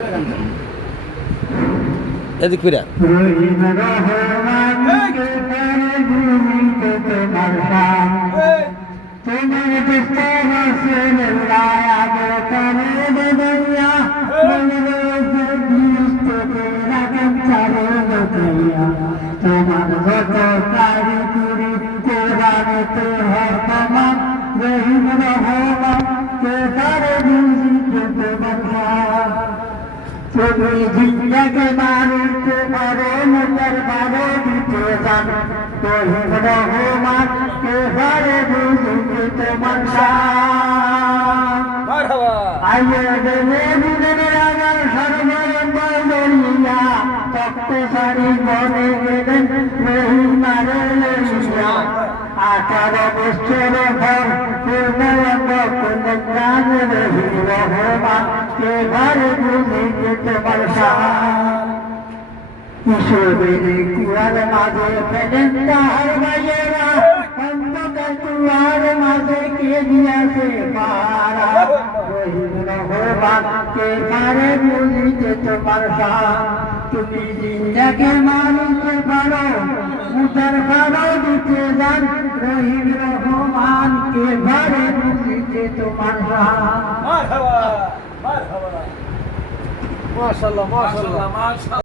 এদিক ফিরা তোমার যত কারি কুড়ি কোরআনে তো হরমান রহিম রহমান কে তারে বুঝি কে তোমার তুমি জিন্দাকে মারো তোমারো মুখের বারো দিতে যান রহিম রহমান কে তারে বুঝি কে তোমার আইয়ে দেবে দিনের আমার সর্বলম্বা তক্ত সারি বনে গেলেন রহিমারে লইয়া 18 বছর পর পূর্ণাঙ্গ কন্যার রহিম রহমান কে ঘরে বুঝি তোমার কিশোরের কুয়ার মাঝে ফেলেন তাহার ভাইয়েরা অন্ধকার কুয়ার মাঝে কে দিয়াছে পারা রহিম রহমান কে ঘরে বুঝি তোমার তুমি জিন্দাকে মানুষে পারো মুদার পারো দিতে যান রহিম রহমান কে ঘরে বুঝিতে তোমার মাশাআল্লাহ মাশাআল্লাহ মাশাআল্লাহ